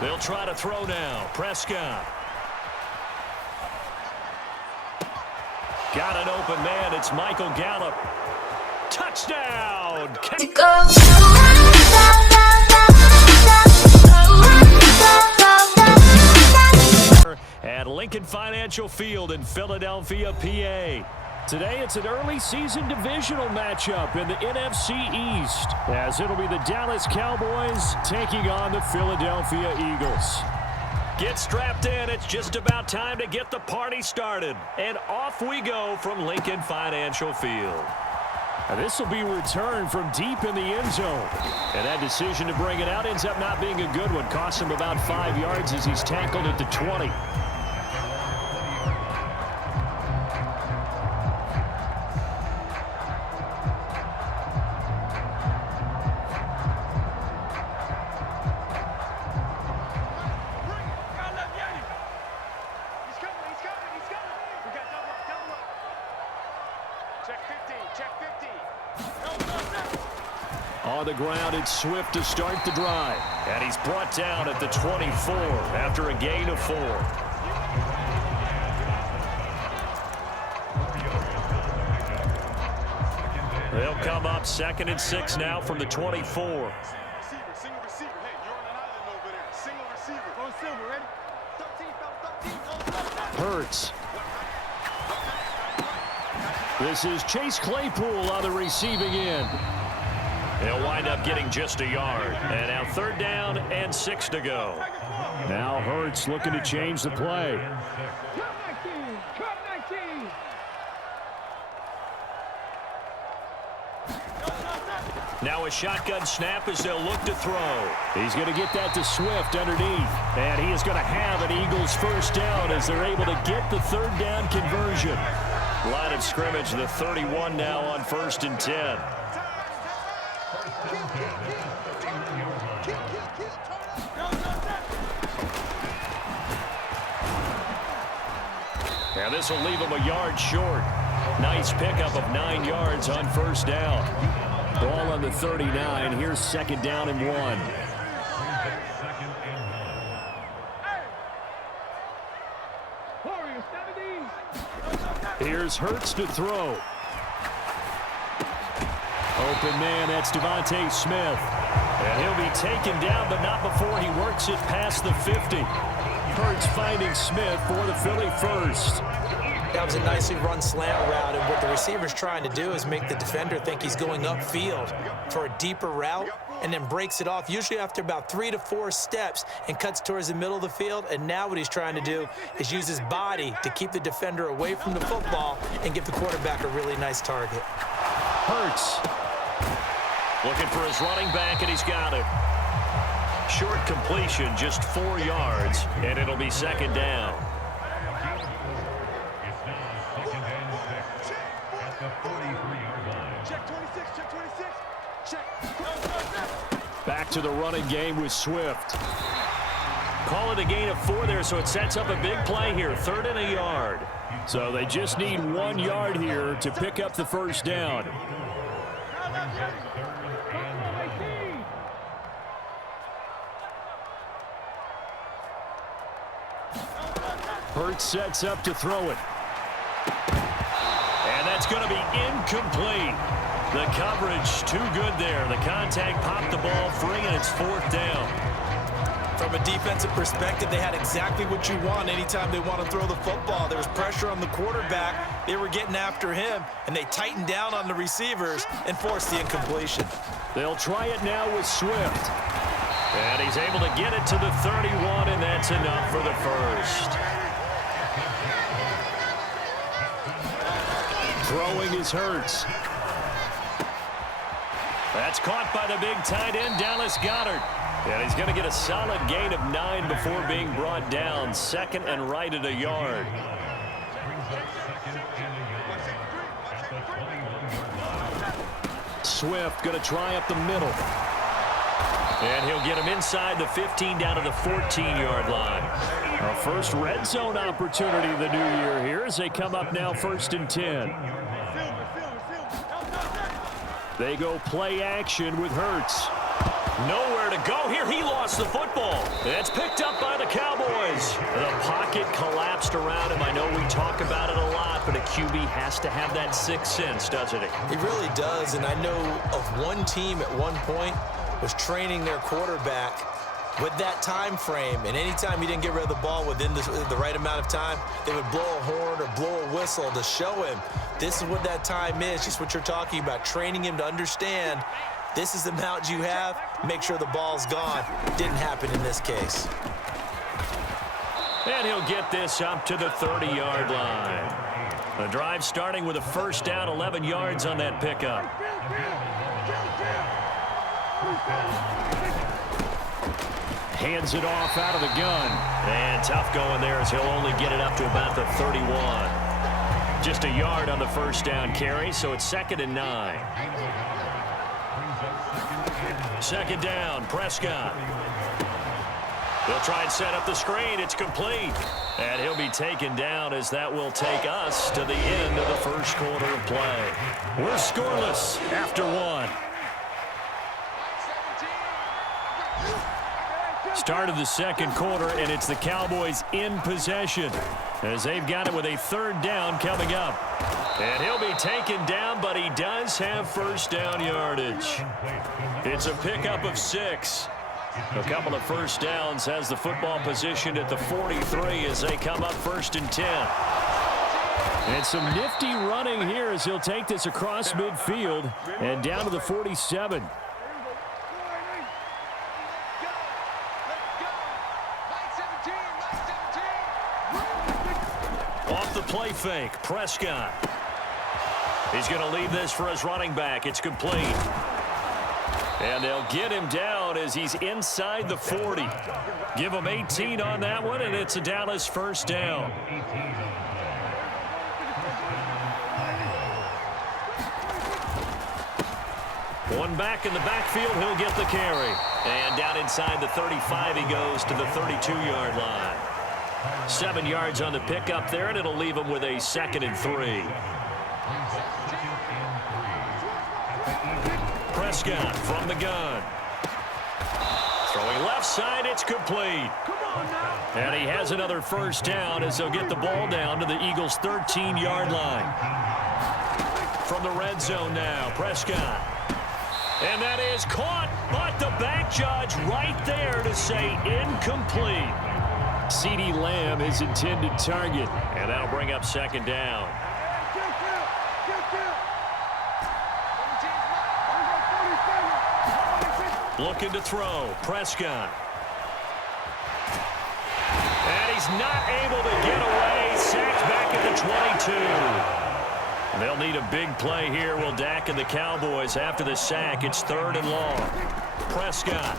They'll try to throw now. Prescott. Got an open man. It's Michael Gallup. Touchdown! At Lincoln Financial Field in Philadelphia, PA. Today it's an early season divisional matchup in the NFC East, as it'll be the Dallas Cowboys taking on the Philadelphia Eagles. Get strapped in. It's just about time to get the party started. And off we go from Lincoln Financial Field. This will be returned from deep in the end zone. And that decision to bring it out ends up not being a good one. Costs him about 5 yards as he's tackled at the 20. On the ground, it's Swift to start the drive. And he's brought down at the 24 after a gain of 4. They'll come up 2nd and 6 now from the 24. Single receiver. Hey, you're on an island over there. Single receiver. Go silver, ready? 13, 13. Hurts. This is Chase Claypool on the receiving end. They'll wind up getting just a yard. And now 3rd down and 6 to go. Now Hurts looking to change the play. Now a shotgun snap as they'll look to throw. He's going to get that to Swift underneath. And he is going to have an Eagles first down as they're able to get the 3rd down conversion. Line of scrimmage, the 31 now on 1st and 10. Now this will leave him a yard short. Nice pickup of 9 yards on 1st down. Ball on the 39. Here's 2nd down and 1. Here's Hurts to throw. Open man, that's Devontae Smith. And he'll be taken down, but not before he works it past the 50. Hurts finding Smith for the Philly first. That was a nicely run slant route, and what the receiver's trying to do is make the defender think he's going upfield for a deeper route and then breaks it off, usually after about 3 to 4 steps, and cuts towards the middle of the field. And now what he's trying to do is use his body to keep the defender away from the football and give the quarterback a really nice target. Hurts looking for his running back, and he's got it. Short completion, just 4 yards, and it'll be 2nd down. Back to the running game with Swift. Call it a gain of 4 there, so it sets up a big play here. 3rd and a yard. So they just need 1 yard here to pick up the first down. Hurts sets up to throw it. And that's going to be incomplete. The coverage too good there. The contact popped the ball free, and it's 4th down. From a defensive perspective, they had exactly what you want anytime they want to throw the football. There was pressure on the quarterback. They were getting after him, and they tightened down on the receivers and forced the incompletion. They'll try it now with Swift. And he's able to get it to the 31, and that's enough for the first. Throwing is Hurts. That's caught by the big tight end, Dallas Goedert. And he's going to get a solid gain of 9 before being brought down. 2nd and right at a yard. Swift going to try up the middle. And he'll get him inside the 15 down to the 14-yard line. Our first red zone opportunity of the new year here as they come up now 1st and 10. They go play action with Hurts. Nowhere to go here. He lost the football. It's picked up by the Cowboys. The pocket collapsed around him. I know we talk about it a lot, but a QB has to have that sixth sense, doesn't he? He really does, and I know of one team at one point was training their quarterback with that time frame, and anytime he didn't get rid of the ball within the right amount of time, they would blow a horn or blow a whistle to show him this is what that time is, just what you're talking about, training him to understand this is the amount you have, make sure the ball's gone. Didn't happen in this case. And he'll get this up to the 30-yard line. The drive starting with a first down, 11 yards on that pickup. Hands it off out of the gun. And tough going there as he'll only get it up to about the 31. Just a yard on the first down carry, so it's 2nd and 9. Second down, Prescott. They'll try and set up the screen. It's complete. And he'll be taken down as that will take us to the end of the first quarter of play. We're scoreless after one. Start of the second quarter, and it's the Cowboys in possession as they've got it with a third down coming up. And he'll be taken down, but he does have first down yardage. It's a pickup of 6. A couple of first downs has the football positioned at the 43 as they come up 1st and 10. And some nifty running here as he'll take this across midfield and down to the 47. Off the play fake, Prescott. He's going to leave this for his running back. It's complete. And they'll get him down as he's inside the 40. Give him 18 on that one, and it's a Dallas first down. One back in the backfield, he'll get the carry. And down inside the 35, he goes to the 32-yard line. 7 yards on the pickup there, and it'll leave him with a 2nd and 3. Prescott from the gun. Throwing left side, it's complete. And he has another first down as they'll get the ball down to the Eagles' 13-yard line. From the red zone now, Prescott. And that is caught, but the back judge right there to say incomplete. CeeDee Lamb is intended target, and that'll bring up 2nd down. Looking to throw, Prescott. And he's not able to get away. Sacked back at the 22. They'll need a big play here, will Dak and the Cowboys. After the sack, it's 3rd and long. Prescott.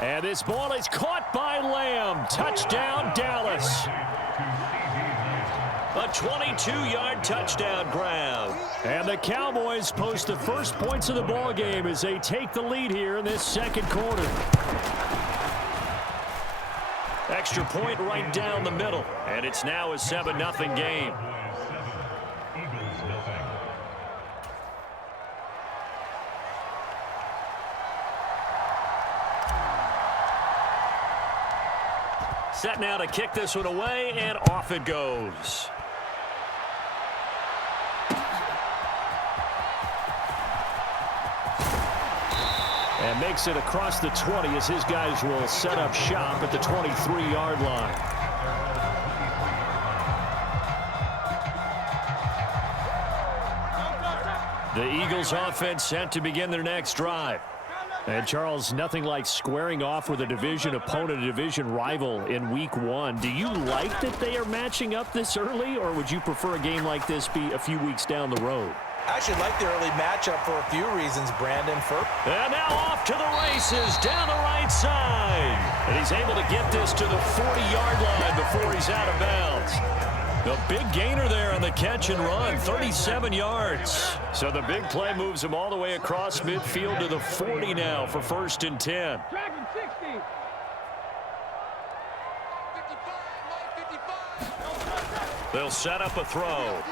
And this ball is caught by Lamb. Touchdown, Dallas. A 22-yard touchdown grab. And the Cowboys post the first points of the ball game as they take the lead here in this second quarter. Extra point right down the middle. And it's now a 7-0 game. Set now to kick this one away, and off it goes. And makes it across the 20 as his guys will set up shop at the 23-yard line. The Eagles offense set to begin their next drive. And, Charles, nothing like squaring off with a division opponent, a division rival in Week 1. Do you like that they are matching up this early, or would you prefer a game like this be a few weeks down the road? I actually like the early matchup for a few reasons, Brandon. And now off to the races down the right side. And he's able to get this to the 40-yard line before he's out of bounds. The big gainer there on the catch and run, 37 yards. So the big play moves him all the way across midfield to the 40 now for 1st and 10. They'll set up a throw.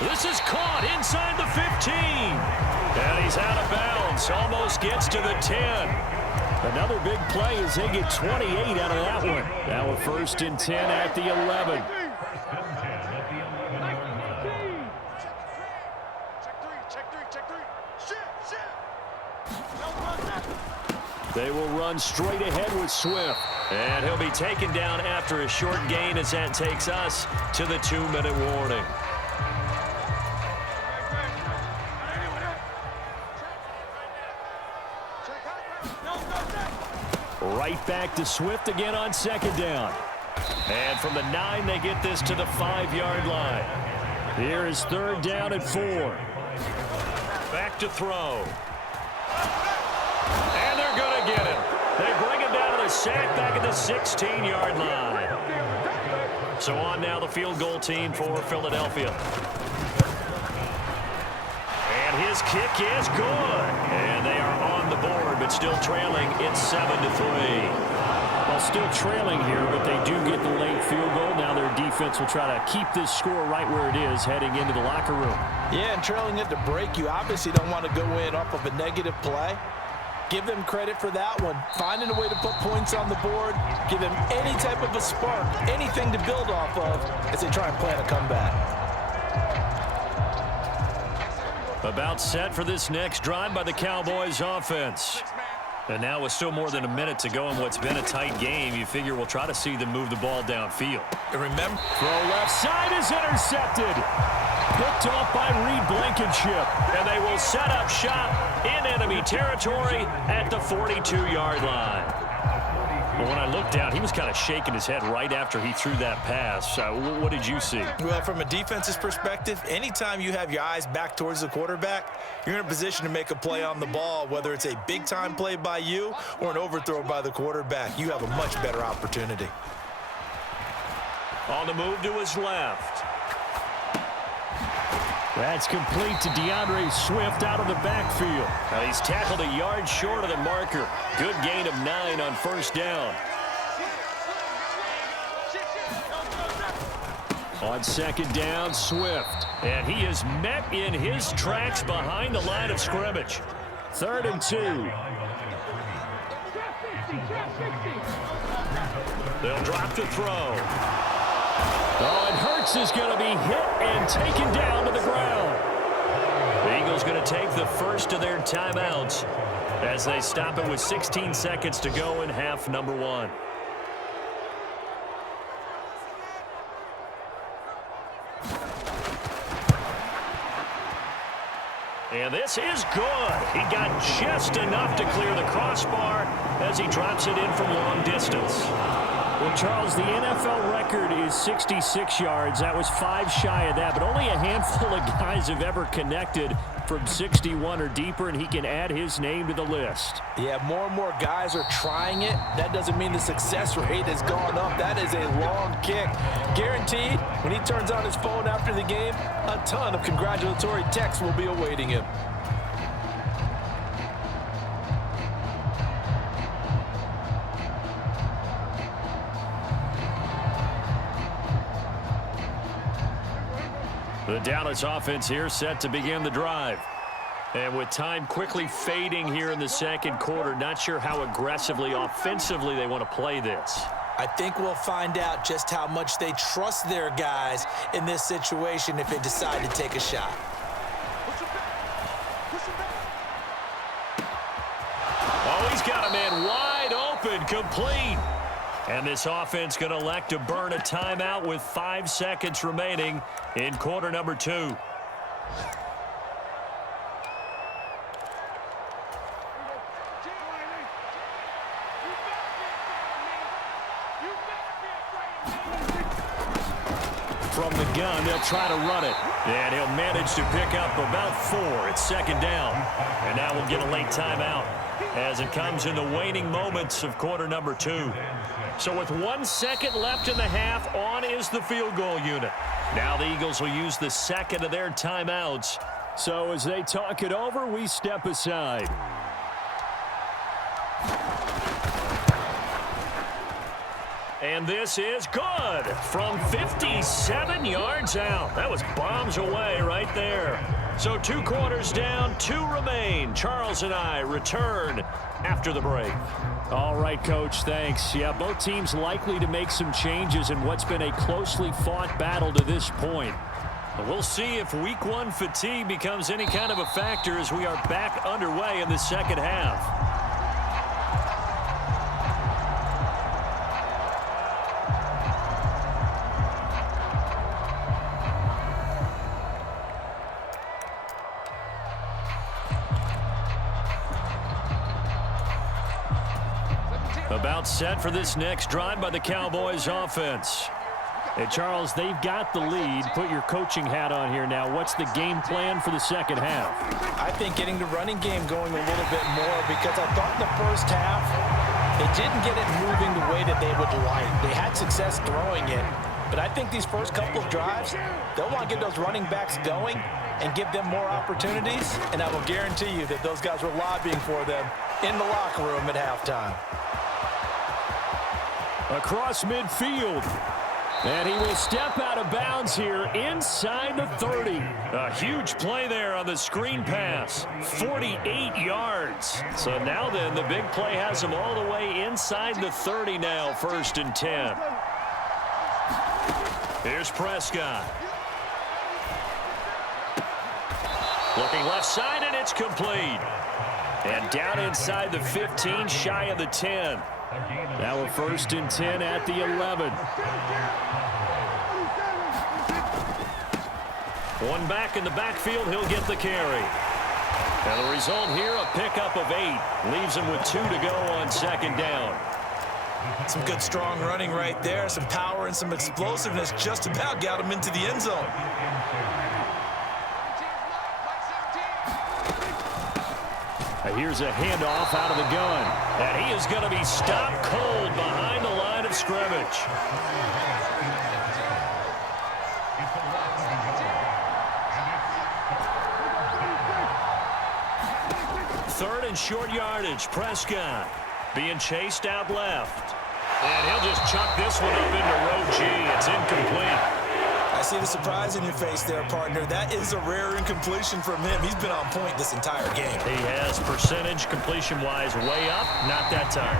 This is caught inside the 15. And he's out of bounds. Almost gets to the 10. Another big play as they get 28 out of that one. Now a 1st and 10 at the 11. They will run straight ahead with Swift. And he'll be taken down after a short gain as that takes us to the 2-minute warning. Right back to Swift again on 2nd down. And from the 9, they get this to the 5-yard line. Here is 3rd down and 4. Back to throw. And they're going to get him. They bring him down to the sack back at the 16-yard line. So on now the field goal team for Philadelphia. And his kick is good. And they are on the board, but still trailing. It's 7-3. Well, still trailing here, but they do get the late field goal. Now their defense will try to keep this score right where it is heading into the locker room. Yeah, and trailing at the break, you obviously don't want to go in off of a negative play. Give them credit for that one. Finding a way to put points on the board, give them any type of a spark, anything to build off of as they try and plan a comeback. About set for this next drive by the Cowboys offense. And now with still more than a minute to go in what's been a tight game, you figure we'll try to see them move the ball downfield. And remember, throw left side is intercepted. Picked off by Reed Blankenship. And they will set up shop in enemy territory at the 42-yard line. But when I looked down, he was kind of shaking his head right after he threw that pass. What did you see? Well, from a defense's perspective, anytime you have your eyes back towards the quarterback, you're in a position to make a play on the ball, whether it's a big-time play by you or an overthrow by the quarterback. You have a much better opportunity. On the move to his left. That's complete to DeAndre Swift out of the backfield. Now he's tackled a yard short of the marker. Good gain of 9 on 1st down. On 2nd down, Swift. And he is met in his tracks behind the line of scrimmage. 3rd and 2. They'll drop to throw. Oh, and Hurts is going to be hit and taken down to the ground. The Eagles going to take the first of their timeouts as they stop it with 16 seconds to go in half number 1. And this is good. He got just enough to clear the crossbar as he drops it in from long distance. Well, Charles, the NFL record is 66 yards. That was 5 shy of that, but only a handful of guys have ever connected from 61 or deeper, and he can add his name to the list. Yeah, more and more guys are trying it. That doesn't mean the success rate has gone up. That is a long kick. Guaranteed, when he turns on his phone after the game, a ton of congratulatory texts will be awaiting him. The Dallas offense here set to begin the drive. And with time quickly fading here in the 2nd quarter, not sure how aggressively, offensively they want to play this. I think we'll find out just how much they trust their guys in this situation if they decide to take a shot. Oh, he's got a man wide open, complete. And this offense going to elect to burn a timeout with 5 seconds remaining in quarter number 2. From the gun, they'll try to run it. And he'll manage to pick up about 4. It's 2nd down. And now we'll get a late timeout as it comes in the waning moments of quarter number 2. So with 1 second left in the half, on is the field goal unit. Now the Eagles will use the 2nd of their timeouts. So as they talk it over, we step aside. And this is good from 57 yards out. That was bombs away right there. So 2 quarters down, 2 remain. Charles and I return after the break. All right, Coach, thanks. Yeah, both teams likely to make some changes in what's been a closely fought battle to this point. But we'll see if Week 1 fatigue becomes any kind of a factor as we are back underway in the second half. About set for this next drive by the Cowboys offense. Hey, Charles, they've got the lead. Put your coaching hat on here now. What's the game plan for the second half? I think getting the running game going a little bit more, because I thought in the first half they didn't get it moving the way that they would like. They had success throwing it, but I think these first couple of drives, they'll want to get those running backs going and give them more opportunities, and I will guarantee you that those guys were lobbying for them in the locker room at halftime. Across midfield. And he will step out of bounds here inside the 30. A huge play there on the screen pass. 48 yards. So now then, the big play has him all the way inside the 30 now, 1st and 10. Here's Prescott. Looking left side, and it's complete. And down inside the 15, shy of the 10. Now a 1st and 10 at the 11. One back in the backfield, he'll get the carry. And the result here, a pickup of 8. Leaves him with 2 to go on 2nd down. Some good strong running right there. Some power and some explosiveness just about got him into the end zone. Here's a handoff out of the gun. And he is going to be stopped cold behind the line of scrimmage. Third and short yardage. Prescott being chased out left. And he'll just chuck this one up into row G. It's incomplete. I see the surprise in your face there, partner. That is a rare incompletion from him. He's been on point this entire game. He has percentage completion-wise way up. Not that time.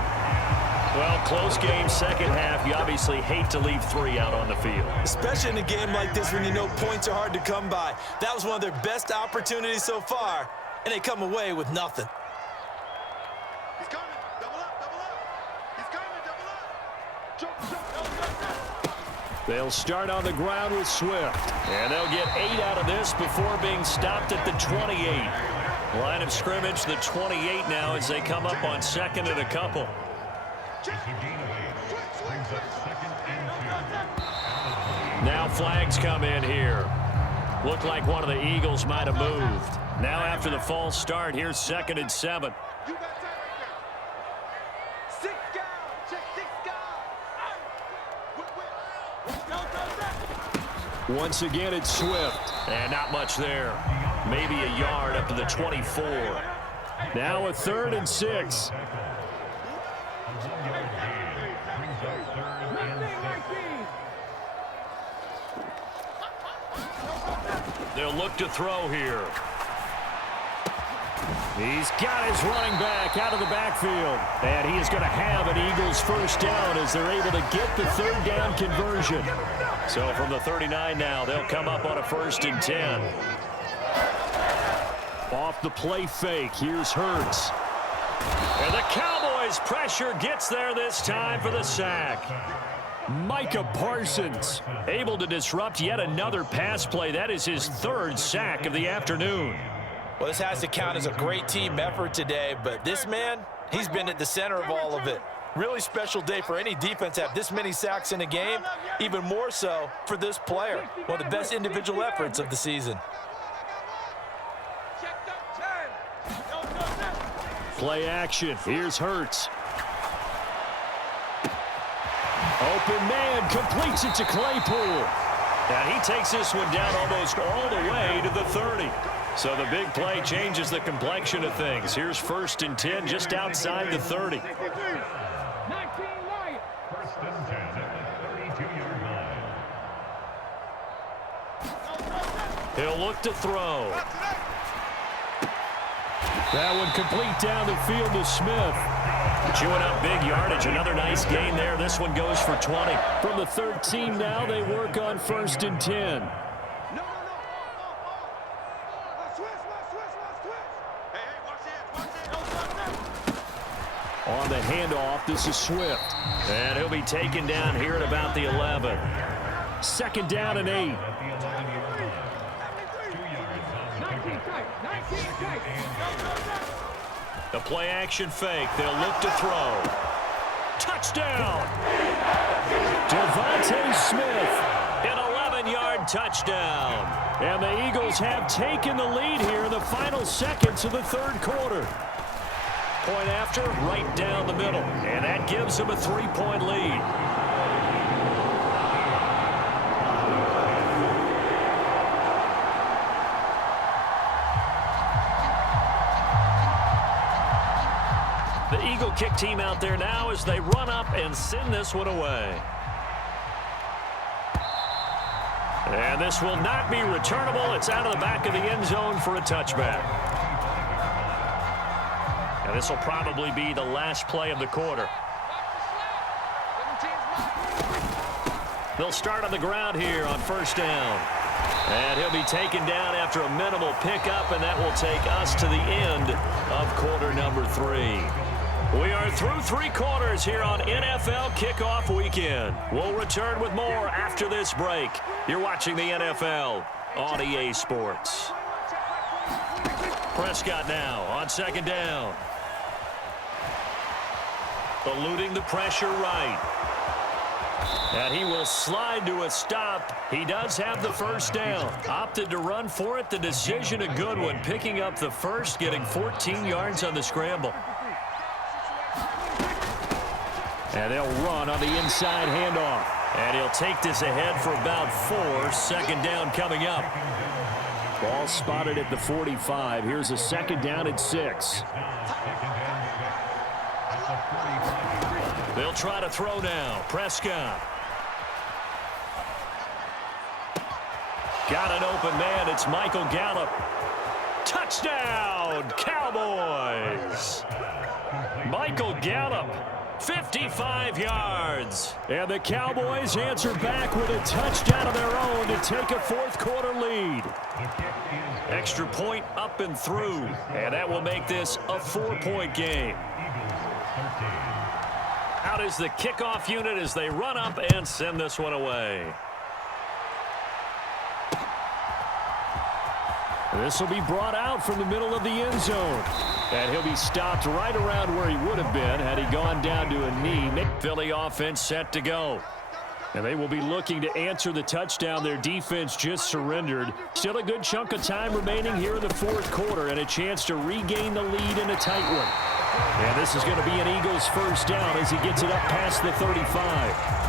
Well, close game, second half. You obviously hate to leave 3 out on the field. Especially in a game like this when you know points are hard to come by. That was one of their best opportunities so far, and they come away with nothing. He's coming. Double up, double up. He's coming, double up. Jump, jump, They'll start on the ground with Swift. And they'll get 8 out of this before being stopped at the 28. Line of scrimmage, the 28 now as they come up on 2nd and a couple. Now flags come in here. Looked like one of the Eagles might have moved. Now after the false start, here's 2nd and 7. Once again, it's Swift. And not much there. Maybe a yard up to the 24. Now a 3rd and 6. They'll look to throw here. He's got his running back out of the backfield. And he is going to have an Eagles 1st down as they're able to get the 3rd down conversion. So from the 39 now, they'll come up on a 1st and 10. Off the play fake, here's Hurts. And the Cowboys pressure gets there this time for the sack. Micah Parsons able to disrupt yet another pass play. That is his 3rd sack of the afternoon. Well, this has to count as a great team effort today, but this man, he's been at the center of all of it. Really special day for any defense to have this many sacks in a game, even more so for this player. One of the best individual efforts of the season. Play action. Here's Hurts. Open man completes it to Claypool. And he takes this one down almost all the way to the 30. So the big play changes the complexion of things. Here's 1st and 10 just outside the 30. He'll look to throw. That one complete down the field to Smith. Chewing up big yardage. Another nice gain there. This one goes for 20. From the 13 now, they work on 1st and 10. On the handoff, this is Swift. And he'll be taken down here at about the 11. 2nd down and 8. The play action fake. They'll look to throw. Touchdown! Devontae Smith, an 11-yard touchdown. And the Eagles have taken the lead here in the final seconds of the 3rd quarter. Point after, right down the middle. And that gives them a 3-point lead. The Eagle kick team out there now as they run up and send this one away. And this will not be returnable. It's out of the back of the end zone for a touchback. And this will probably be the last play of the quarter. They'll start on the ground here on 1st down. And he'll be taken down after a minimal pickup, and that will take us to the end of quarter number 3. We are through 3 quarters here on NFL Kickoff Weekend. We'll return with more after this break. You're watching the NFL on EA Sports. Prescott now on 2nd down. Eluding the pressure right. And he will slide to a stop. He does have the 1st down. Opted to run for it. The decision a good one. Picking up the 1st, getting 14 yards on the scramble. And they'll run on the inside handoff. And he'll take this ahead for about 4. 2nd down coming up. Ball spotted at the 45. Here's a 2nd down at 6. They'll try to throw now. Prescott. Got an open man. It's Michael Gallup. Touchdown, Cowboys. Michael Gallup, 55 yards. And the Cowboys answer back with a touchdown of their own to take a 4th quarter lead. Extra point up and through. And that will make this a 4-point game. Out is the kickoff unit as they run up and send this one away. This will be brought out from the middle of the end zone. And he'll be stopped right around where he would have been had he gone down to a knee. Philly offense set to go. And they will be looking to answer the touchdown their defense just surrendered. Still a good chunk of time remaining here in the 4th quarter and a chance to regain the lead in a tight one. And this is going to be an Eagles 1st down as he gets it up past the 35.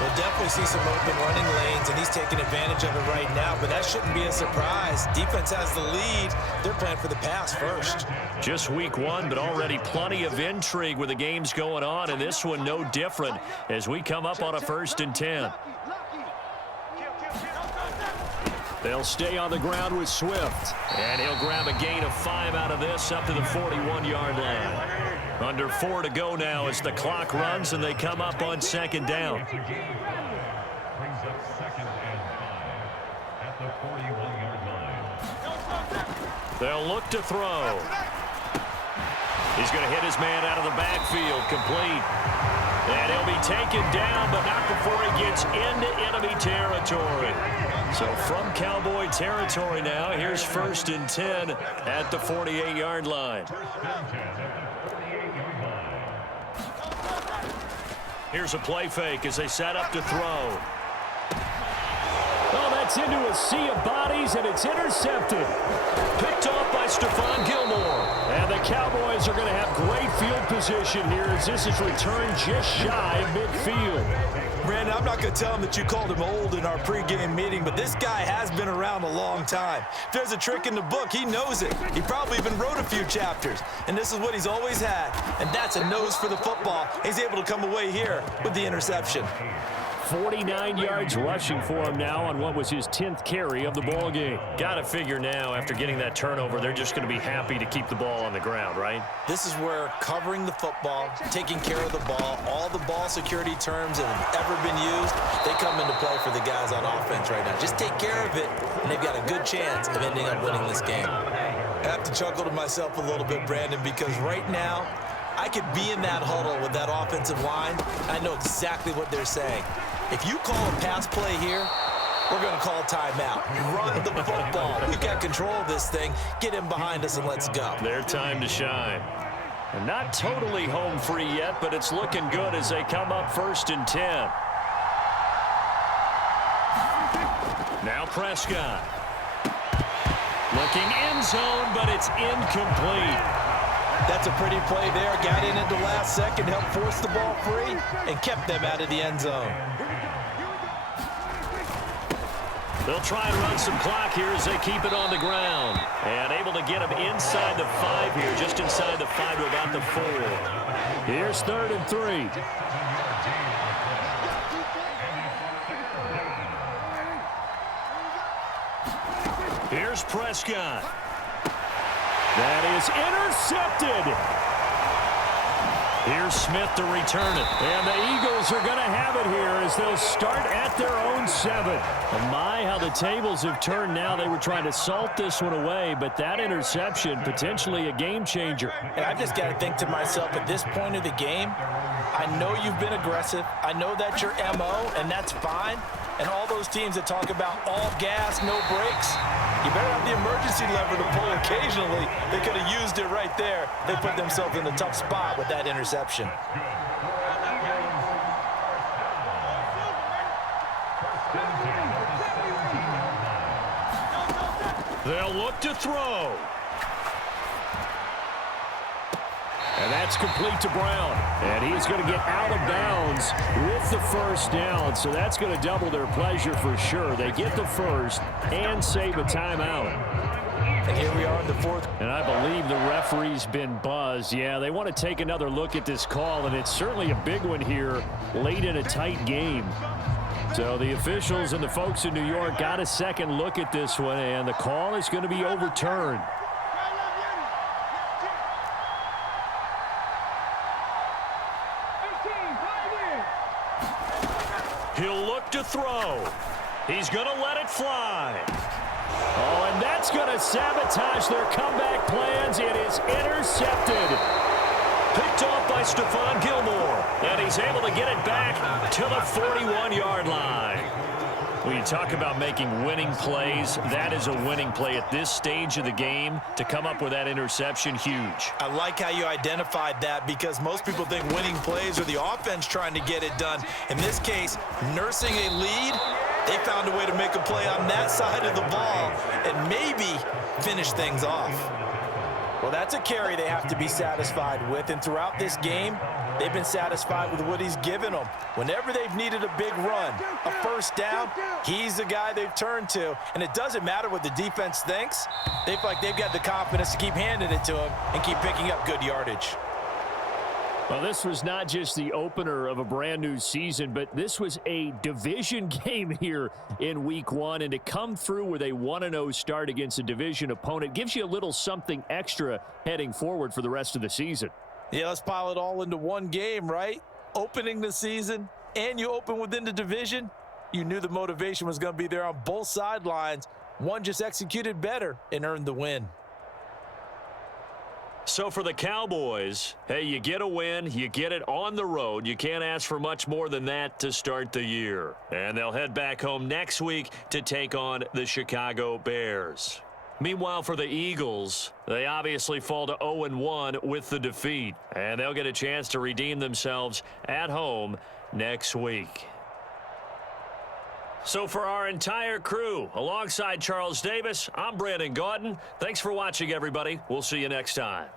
We'll definitely see some open running lanes, and he's taking advantage of it right now, but that shouldn't be a surprise. Defense has the lead. They're playing for the pass first. Just week 1, but already plenty of intrigue with the games going on, and this one no different as we come up on a 1st and 10. They'll stay on the ground with Swift, and he'll grab a gain of 5 out of this up to the 41-yard line. Under 4 to go now as the clock runs and they come up on 2nd down. Brings up 2nd and 5 at the 41-yard line. They'll look to throw. He's going to hit his man out of the backfield, complete. And he'll be taken down, but not before he gets into enemy territory. So from Cowboy territory now, here's 1st and 10 at the 48-yard line. Here's a play fake as they set up to throw. Oh, that's into a sea of bodies, and it's intercepted. Picked off by Stephon Gilmore. And the Cowboys are going to have great field position here as this is returned just shy of midfield. Brandon, I'm not going to tell him that you called him old in our pregame meeting, but this guy has been around a long time. If there's a trick in the book, he knows it. He probably even wrote a few chapters, and this is what he's always had, and that's a nose for the football. He's able to come away here with the interception. 49 yards rushing for him now on what was his 10th carry of the ball game. Got to figure now, after getting that turnover, they're just going to be happy to keep the ball on the ground, right? This is where covering the football, taking care of the ball, all the ball security terms that have ever been used, they come into play for the guys on offense right now. Just take care of it, and they've got a good chance of ending up winning this game. I have to chuckle to myself a little bit, Brandon, because right now, I could be in that huddle with that offensive line. I know exactly what they're saying. If you call a pass play here, we're going to call timeout. Run the football. We've got control of this thing. Get him behind us and let's go. Their time to shine. And not totally home free yet, but it's looking good as they come up 1st and 10. Now Prescott. Looking end zone, but it's incomplete. That's a pretty play there. Got in at the last second, helped force the ball free, and kept them out of the end zone. They'll try and run some clock here as they keep it on the ground. And able to get him inside the 5 here, just inside the 5 to about the 4. Here's 3rd and 3. Here's Prescott. That is intercepted. Here's Smith to return it. And the Eagles are going to have it here as they'll start at their own 7. And my, how the tables have turned now. They were trying to salt this one away, but that interception, potentially a game changer. And I've just got to think to myself, at this point of the game, I know you've been aggressive. I know that's your MO, and that's fine. And all those teams that talk about all gas, no brakes, you better have the emergency lever to pull occasionally. They could have used it right there. They put themselves in a tough spot with that interception. They'll look to throw. And that's complete to Brown. And he's going to get out of bounds with the 1st down. So that's going to double their pleasure for sure. They get the 1st and save a timeout. And here we are in the 4th. And I believe the referee's been buzzed. Yeah, they want to take another look at this call, and it's certainly a big one here late in a tight game. So the officials and the folks in New York got a second look at this one, and the call is going to be overturned. He'll look to throw. He's going to let it fly. Oh, and that's going to sabotage their comeback plans. It is intercepted. Picked off by Stephon Gilmore. And he's able to get it back to the 41-yard line. When you talk about making winning plays, that is a winning play at this stage of the game. To come up with that interception, huge. I like how you identified that, because most people think winning plays are the offense trying to get it done. In this case, nursing a lead, they found a way to make a play on that side of the ball and maybe finish things off. Well, that's a carry they have to be satisfied with, and throughout this game, they've been satisfied with what he's given them. Whenever they've needed a big run, a 1st down, he's the guy they've turned to. And it doesn't matter what the defense thinks. They feel like they've got the confidence to keep handing it to him and keep picking up good yardage. Well, this was not just the opener of a brand new season, but this was a division game here in week 1. And to come through with a 1-0 start against a division opponent gives you a little something extra heading forward for the rest of the season. Yeah, let's pile it all into one game, right? Opening the season, and you open within the division. You knew the motivation was going to be there on both sidelines. One just executed better and earned the win. So for the Cowboys, hey, you get a win, you get it on the road. You can't ask for much more than that to start the year. And they'll head back home next week to take on the Chicago Bears. Meanwhile, for the Eagles, they obviously fall to 0-1 with the defeat. And they'll get a chance to redeem themselves at home next week. So for our entire crew, alongside Charles Davis, I'm Brandon Gautin. Thanks for watching, everybody. We'll see you next time.